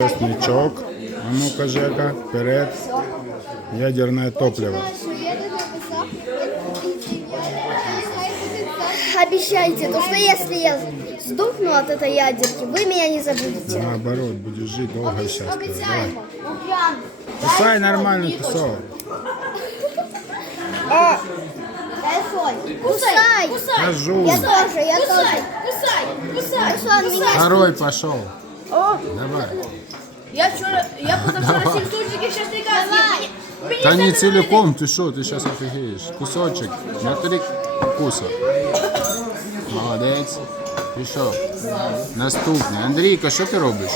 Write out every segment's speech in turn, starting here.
Чесничок. А ну-ка, Жека, вперед. Ядерное топливо. Обещайте, то что если я сдохну от этой ядерки, вы меня не забудете. Наоборот, будешь жить долго и счастливо. Давай. Кусай нормально, кусок. Кусай! Скажу. Я тоже, я тоже. Кусай, кусай, меня... Второй пошел. О, Давай. я вчора, я позавчора сім супчиків шашлика з'їв. Мені Да це не целиком, ты что, ты сейчас офигеешь. Кусочек, на три укуса. Молодець. Пішов. Наступний. Андрійка, що ти робиш?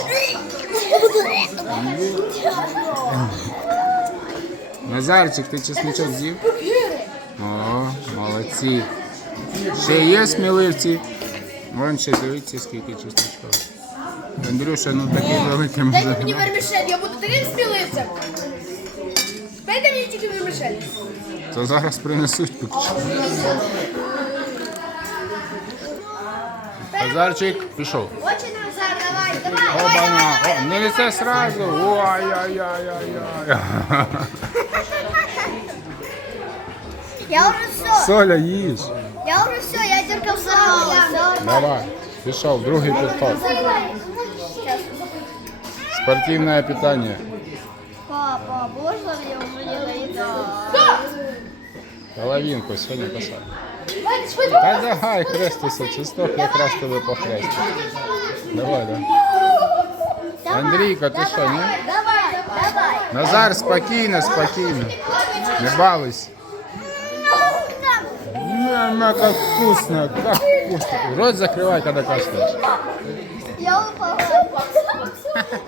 Назарчик, ти чесничок з'їв? О, молодці. Ще є сміливці? Вон ще дивіться, скільки чесничків. Андрюша, ну такий великий Дайте мені вермішель, я буду таким сміливцем. Дайте мені тільки вермішель. То зараз принесуть поки що. Пішов. Очень Назар, давай, давай. Оба-на. О, не лице сразу. Ой-ой-ой-ой-ой. Я уже все, Соля, їж. я уже все, ядерка взорвалась. Давай. Пішов, другий підход. Спортивне питання. Папа, можно мне уже не доедать? Половинку сьогодні посадь. Давайте швидко. Та давай, хрестися, чисток якраз тебе похрестить. Давай, давай. Андрійко, ти що, ні? Давай, давай. Назар, спокійно, спокійно. Не балуйся. Мама, как вкусно, как вкусно. Рот закрывай, когда кашляешь. Я